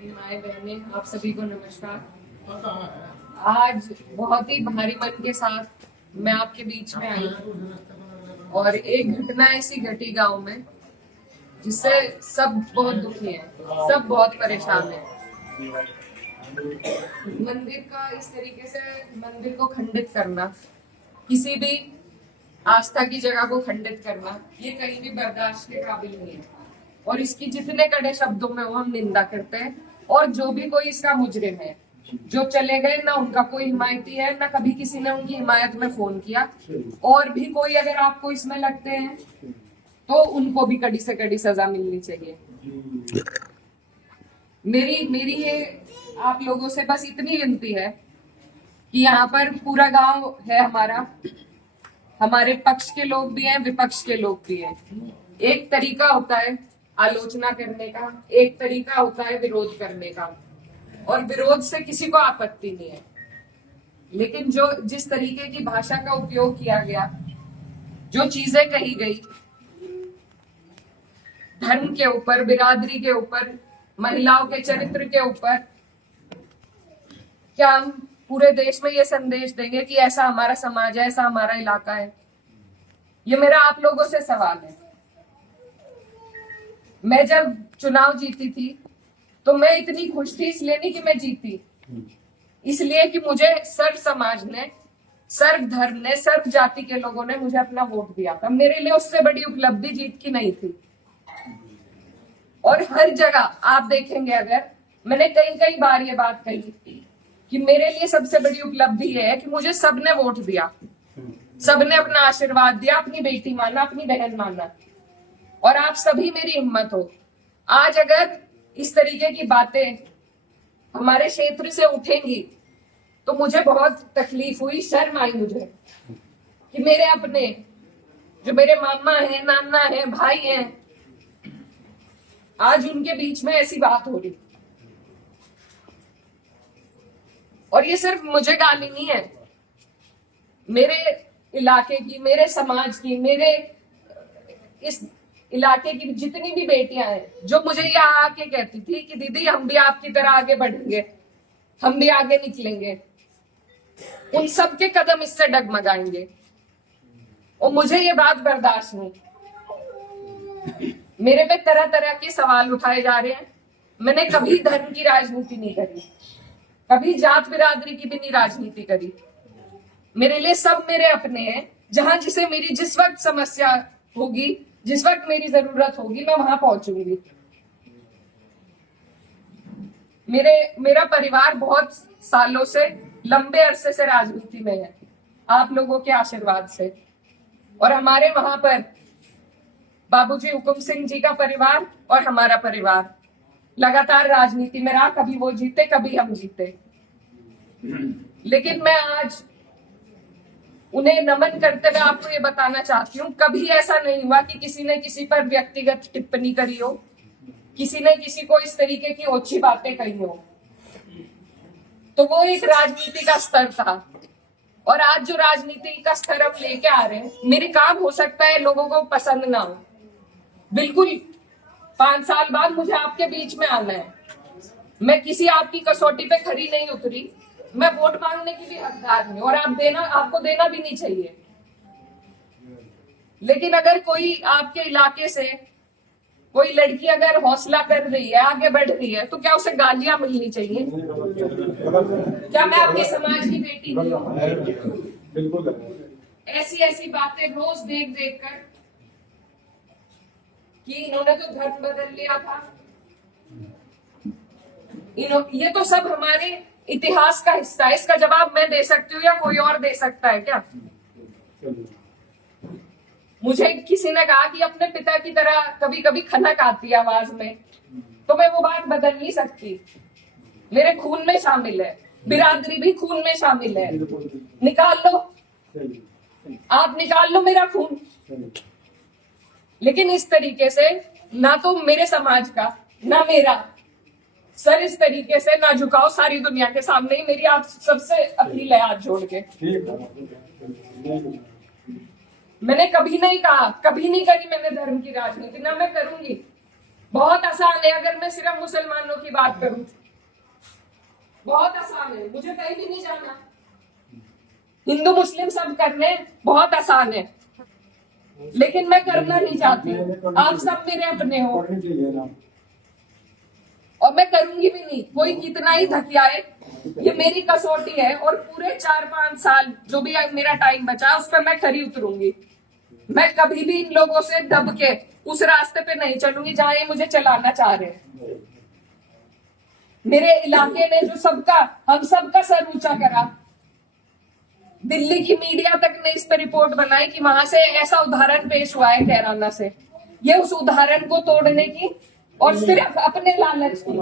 मेरी माएँ बहनें, आप सभी को नमस्कार। आज बहुत ही भारी मन के साथ मैं आपके बीच में आई हूँ और एक घटना ऐसी घटी गांव में जिससे सब बहुत दुखी हैं, सब बहुत परेशान हैं। मंदिर का इस तरीके से मंदिर को खंडित करना, किसी भी आस्था की जगह को खंडित करना, ये कहीं भी बर्दाश्त के काबिल नहीं है और इसकी जितने कड़े शब्दों में हो हम निंदा करते हैं। और जो भी कोई इसका मुजरिम है, जो चले गए, ना उनका कोई हिमायती है, ना कभी किसी ने उनकी हिमायत में फोन किया। और भी कोई अगर आपको इसमें लगते हैं तो उनको भी कड़ी से कड़ी सजा मिलनी चाहिए। मेरी ये आप लोगों से बस इतनी विनती है कि यहाँ पर पूरा गांव है हमारा, हमारे पक्ष के लोग भी हैं, विपक्ष के लोग भी हैं। एक तरीका होता है आलोचना करने का, एक तरीका होता है विरोध करने का, और विरोध से किसी को आपत्ति नहीं है। लेकिन जो जिस तरीके की भाषा का उपयोग किया गया, जो चीजें कही गई धर्म के ऊपर, बिरादरी के ऊपर, महिलाओं के चरित्र के ऊपर, क्या हम पूरे देश में ये संदेश देंगे कि ऐसा हमारा समाज है, ऐसा हमारा इलाका है? ये मेरा आप लोगों से सवाल है। मैं जब चुनाव जीती थी तो मैं इतनी खुश थी, इसलिए नहीं कि मैं जीती, इसलिए कि मुझे सर्व समाज ने, सर्व धर्म ने, सर्व जाति के लोगों ने मुझे अपना वोट दिया था। मेरे लिए उससे बड़ी उपलब्धि जीत की नहीं थी। और हर जगह आप देखेंगे, अगर मैंने कई कई बार ये बात कही कि मेरे लिए सबसे बड़ी उपलब्धि ये है कि मुझे सबने वोट दिया, सबने अपना आशीर्वाद दिया, अपनी बेटी माना, अपनी बहन माना, और आप सभी मेरी हिम्मत हो। आज अगर इस तरीके की बातें हमारे क्षेत्र से उठेंगी तो मुझे बहुत तकलीफ हुई, शर्म आई मुझे कि मेरे अपने, जो मेरे मामा हैं, नाना हैं, भाई हैं, आज उनके बीच में ऐसी बात हो रही। और ये सिर्फ मुझे गाली नहीं है, मेरे इलाके की, मेरे समाज की, मेरे इस इलाके की जितनी भी बेटियां हैं, जो मुझे ये आके कहती थी कि दीदी हम भी आपकी तरह आगे बढ़ेंगे, हम भी आगे निकलेंगे, उन सब के कदम इससे डगमगाएंगे। और मुझे ये बात बर्दाश्त नहीं। मेरे पे तरह तरह के सवाल उठाए जा रहे हैं। मैंने कभी धर्म की राजनीति नहीं करी, कभी जात बिरादरी की भी नहीं राजनीति करी। मेरे लिए सब मेरे अपने हैं। जहां जिसे मेरी जिस वक्त समस्या होगी, जिस वक्त मेरी जरूरत होगी, मैं वहां पहुंचूंगी। मेरा परिवार बहुत सालों से, लंबे अरसे से राजनीति में है, आप लोगों के आशीर्वाद से। और हमारे वहां पर बाबूजी हुकुम सिंह जी का परिवार और हमारा परिवार लगातार राजनीति में रहा। कभी वो जीते, कभी हम जीते। लेकिन मैं आज उन्हें नमन करते हुए आपको ये बताना चाहती हूँ, कभी ऐसा नहीं हुआ कि किसी ने किसी पर व्यक्तिगत टिप्पणी करी हो, किसी ने किसी को इस तरीके की ओछी बातें कही हो। तो वो एक राजनीति का स्तर था। और आज जो राजनीति का स्तर हम लेके आ रहे हैं, मेरे काम हो सकता है लोगों को पसंद ना हो, बिल्कुल 5 साल बाद मुझे आपके बीच में आना है। मैं किसी आपकी कसौटी पे खरी नहीं उतरी, मैं वोट मांगने की भी हकदार नहीं, और आपको देना भी नहीं चाहिए। लेकिन अगर कोई आपके इलाके से कोई लड़की अगर हौसला कर रही है, आगे बढ़ रही है, तो क्या उसे गालियां मिलनी चाहिए? क्या मैं आपके समाज की बेटी नहीं हूँ? ऐसी ऐसी बातें रोज देख देख कर कि इन्होंने तो धर्म बदल लिया था, ये तो सब हमारे इतिहास का हिस्सा है। इसका जवाब मैं दे सकती हूँ या कोई और दे सकता है क्या? मुझे किसी ने कहा कि अपने पिता की तरह कभी कभी खनक आती है आवाज में, तो मैं वो बात बदल नहीं सकती। मेरे खून में शामिल है, बिरादरी भी खून में शामिल है। निकाल लो, आप निकाल लो मेरा खून। लेकिन इस तरीके से ना तो मेरे समाज का, ना मेरा सर इस तरीके से ना झुकाओ सारी दुनिया के सामने ही। मेरी आप सबसे अपील है हाथ जोड़ के। मैंने कभी नहीं कहा, कभी नहीं करी मैंने धर्म की राजनीति, ना मैं करूंगी। बहुत आसान है अगर मैं सिर्फ मुसलमानों की बात करूं, बहुत आसान है, मुझे कहीं भी नहीं जाना, हिंदू मुस्लिम सब करने बहुत आसान है, लेकिन मैं करना नहीं चाहती। आप सब मेरे अपने हो और मैं करूंगी भी नहीं, कोई कितना ही धकियाए, ये मेरी कसौटी है। और पूरे 4-5 साल जो भी मेरा टाइम बचा है उस पर मैं खरी उतरूंगी। मैं कभी भी इन लोगों से दब के उस रास्ते पे नहीं चलूंगी जहां ये मुझे चलाना चाह रहे हैं। मेरे इलाके ने जो हम सबका सर ऊंचा करा, दिल्ली की मीडिया तक ने इस पर रिपोर्ट बनाई कि वहां से ऐसा उदाहरण पेश हुआ है कैराना से। ये उस उदाहरण को तोड़ने की और सिर्फ अपने लालच की,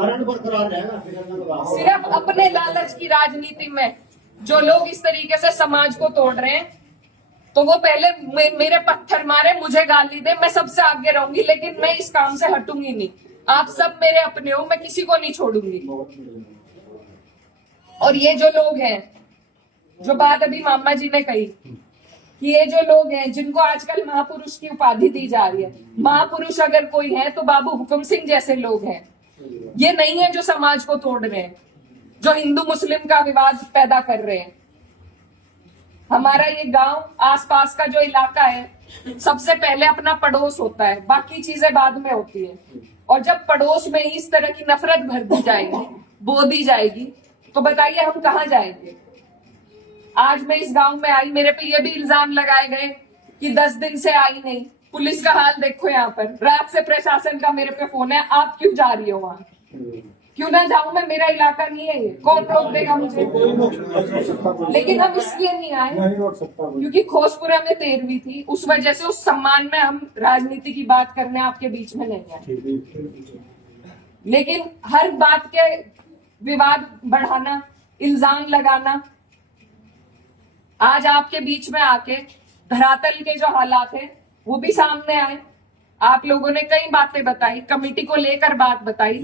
सिर्फ अपने लालच की राजनीति में जो लोग इस तरीके से समाज को तोड़ रहे हैं, तो वो पहले मेरे पत्थर मारे, मुझे गाली दे, मैं सबसे आगे रहूंगी, लेकिन मैं इस काम से हटूंगी नहीं। आप सब मेरे अपने हो, मैं किसी को नहीं छोड़ूंगी। और ये जो लोग हैं, जो बात अभी मामा जी ने कही कि ये जो लोग हैं जिनको आजकल महापुरुष की उपाधि दी जा रही है, महापुरुष अगर कोई है तो बाबू हुक्म सिंह जैसे लोग हैं। ये नहीं है जो समाज को तोड़ रहे हैं, जो हिंदू मुस्लिम का विवाद पैदा कर रहे हैं। हमारा ये गांव, आसपास का जो इलाका है, सबसे पहले अपना पड़ोस होता है, बाकी चीजें बाद में होती है। और जब पड़ोस में इस तरह की नफरत भर दी जाएगी, बो दी जाएगी, तो बताइए हम कहाँ जाएंगे। आज मैं इस गांव में आई, मेरे पे ये भी इल्जाम लगाए गए कि 10 दिन से आई नहीं। पुलिस का हाल देखो यहाँ पर, रात से प्रशासन का मेरे पे फोन है, आप क्यों जा रही हो वहां? क्यों ना जाऊं मैं, मेरा इलाका नहीं है ये, कौन रोक देगा मुझे? लेकिन हम इसलिए नहीं आए क्योंकि खोसपुरा में 13वीं थी, उस वजह से उस सम्मान में हम राजनीति की बात करने आपके बीच में नहीं आए। लेकिन हर बात के विवाद बढ़ाना, इल्जाम लगाना, आज आपके बीच में आके धरातल के जो हालात है वो भी सामने आए। आप लोगों ने कई बातें बताई, कमेटी को लेकर बात बताई,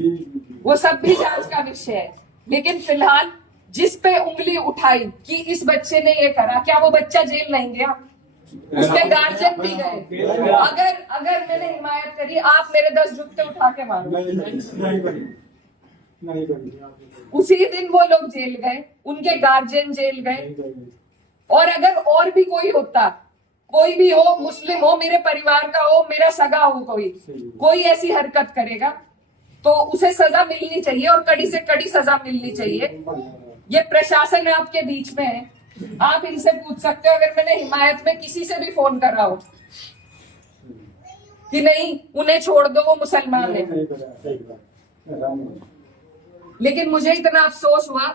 वो सब भी जांच का विषय है। लेकिन फिलहाल जिस पे उंगली उठाई कि इस बच्चे ने ये करा, क्या वो बच्चा जेल नहीं गया? उसके गार्जियन भी गए। अगर मैंने हिमायत करी, आप मेरे 10 जुत्ते उठा के मारो। उसी दिन वो लोग जेल गए, उनके गार्जियन जेल गए। और अगर और भी कोई होता, कोई भी हो, मुस्लिम हो, मेरे परिवार का हो, मेरा सगा हो, कोई ऐसी हरकत करेगा तो उसे सजा मिलनी चाहिए, और कड़ी से कड़ी सजा मिलनी चाहिए। ये प्रशासन आपके बीच में है, आप इनसे पूछ सकते हो। अगर मैंने हिमायत में किसी से भी फोन करा हो कि नहीं उन्हें छोड़ दो, वो मुसलमान है, लेकिन मुझे इतना अफसोस हुआ